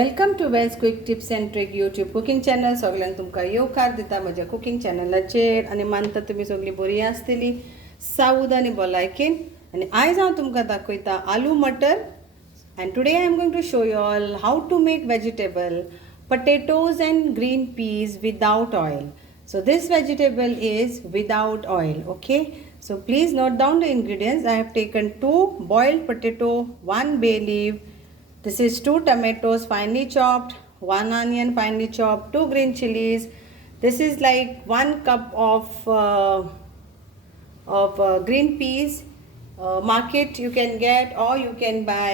Welcome to veg quick tips and trick YouTube cooking channel. सगळ्यांक तुमकां येवकार दिता म्हज्या कुकिंग चॅनलाचेर आनी मानता तुमी सगळीं बरीं आसतलीं सावध आनी भलायकेन. आनी आयज हांव तुमकां दाखयता aloo matar. And today I am going to show you all how to make vegetable potatoes and green peas without oil. So this vegetable is without oil. Okay, so please note down the ingredients. I have taken 2 boiled potato, 1 bay leaf. This is 2 tomatoes finely chopped, 1 onion finely chopped, 2 green chilies. This is like 1 cup of green peas. Market you can get, or you can buy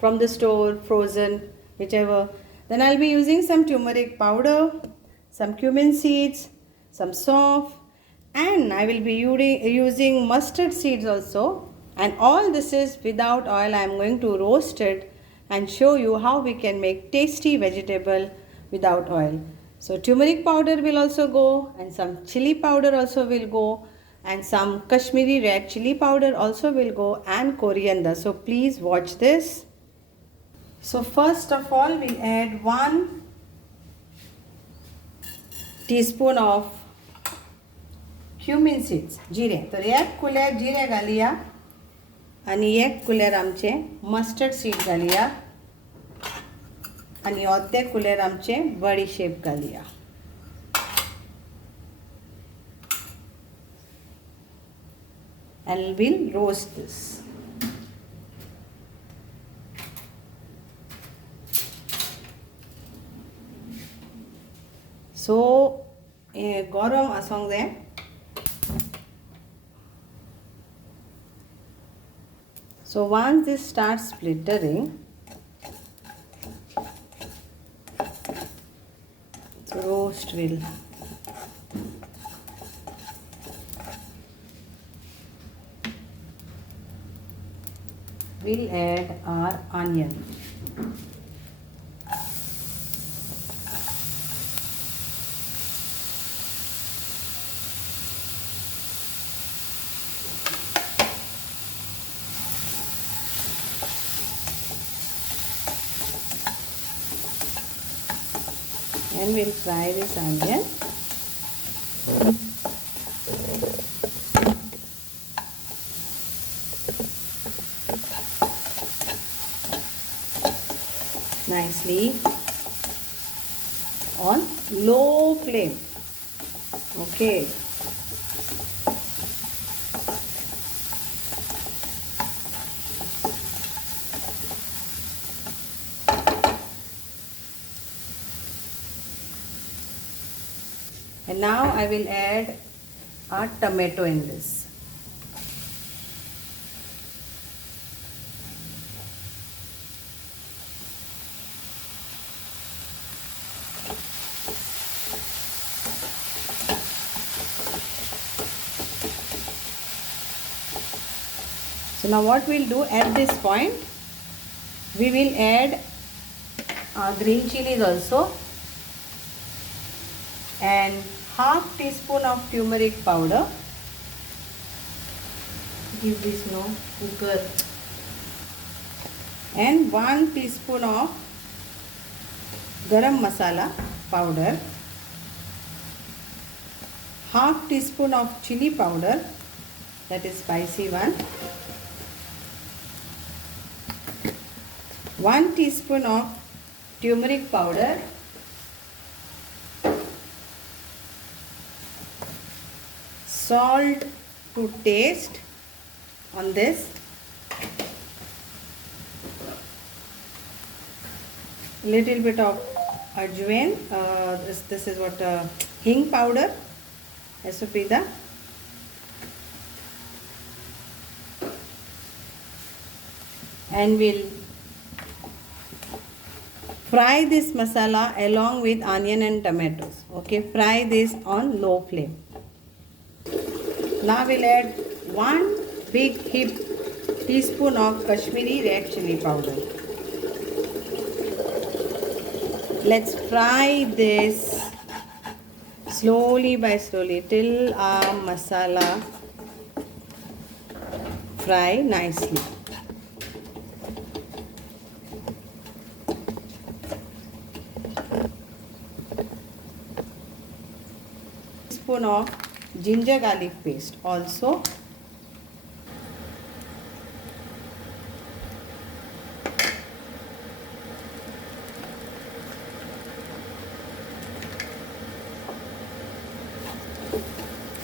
from the store frozen, whichever. Then I'll be using some turmeric powder, some cumin seeds, some sauce, and I will be using mustard seeds also. And all this is without oil. I am going to roast it and show you how we can make tasty vegetable without oil. So turmeric powder will also go, and some chili powder also will go, and some Kashmiri red chili powder also will go, and coriander. So please watch this. So first of all, we add 1 teaspoon of cumin seeds, जिरे. तर 1 कुलेर जिरे घालुया आणि 1 कुलेर आमचे mustard seed घालुया आणि अर्धे कुलेर आमचे बडीशेप घालुया. And we'll roast this. So garam asong de. So once this starts splittering, so roast will. We'll add our onion. And we'll fry this onion. Nicely on low flame. Okay. And now I will add a tomato in this. So now what we'll do at this point, we will add green chilies also, and half teaspoon of turmeric powder. Give this no cooker. And 1 teaspoon of Garam Masala powder, half teaspoon of chili powder, that is spicy one, 1 teaspoon of turmeric powder, salt to taste on this, little bit of ajwain, this is what hing powder, esopida, and we'll fry this masala along with onion and tomatoes. Okay, fry this on low flame. Now we'll add 1 big teaspoon of Kashmiri red chili powder. Let's fry this slowly by slowly till our masala fry nicely. teaspoon of ginger garlic paste also.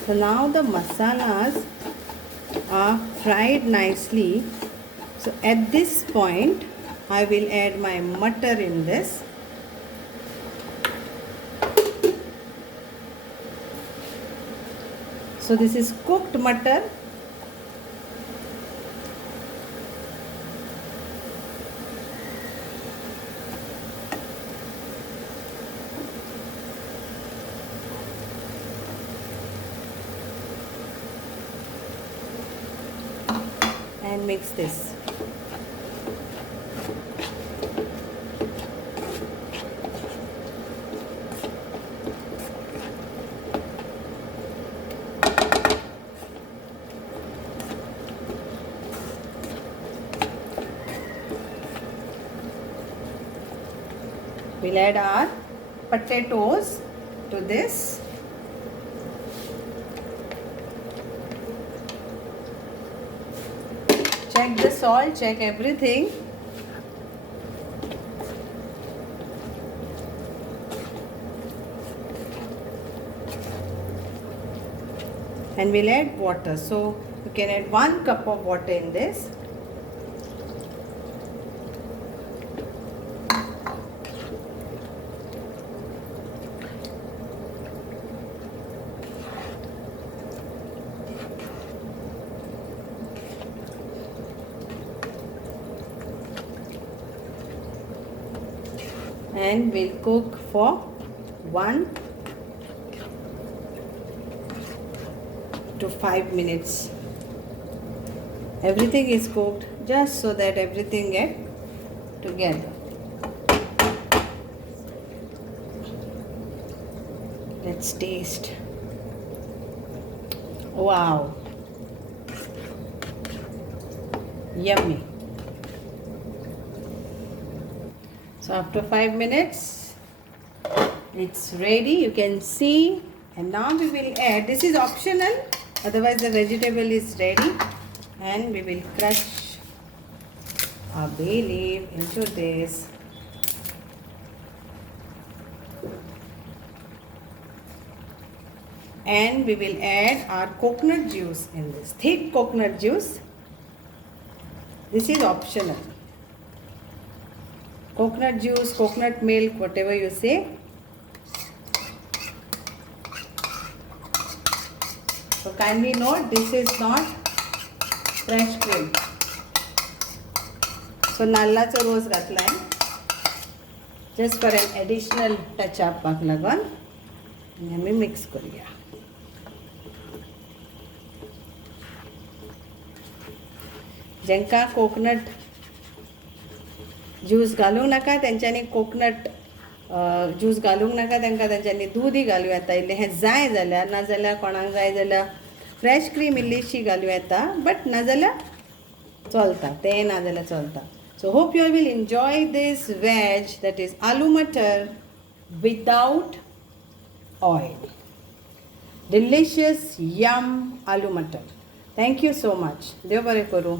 So now the masalas are fried nicely. So at this point I will add my mutter in this. So this is cooked mutter. And mix this. We'll add our potatoes to this. Check the salt, check everything. And we'll add water. So you can add 1 cup of water in this. And we'll cook for 1 to 5 minutes. Everything is cooked just so that everything get together. Let's taste. Wow, yummy. So after 5 minutes, it's ready. You can see. And now we will add, this is optional, otherwise the vegetable is ready. And we will crush our bay leaf into this. And we will add our coconut juice in this, thick coconut juice. This is optional. Coconut juice, coconut milk, whatever you say. So kindly note, this is not fresh cream. So nallacho rose घातलाय just for an additional touch up पाक लागून आम्ही mix करूया. जेंका coconut juice घालूंक नाका तेंच्यांनी coconut juice घालूंक नाका तांकां तेंच्यांनी दूदय घालूं येता इल्लें हें जाय जाल्यार, नाजाल्यार कोणाक जाय जाल्यार फ्रेश क्रीम इल्लीशी घालूं येता, बट नाजाल्यार चलता, तें नाजाल्यार चलता. So hope you all will enjoy this veg, that is aloo matar without oil. Delicious yum aloo matar. Thank you so much. देव बरें करूं.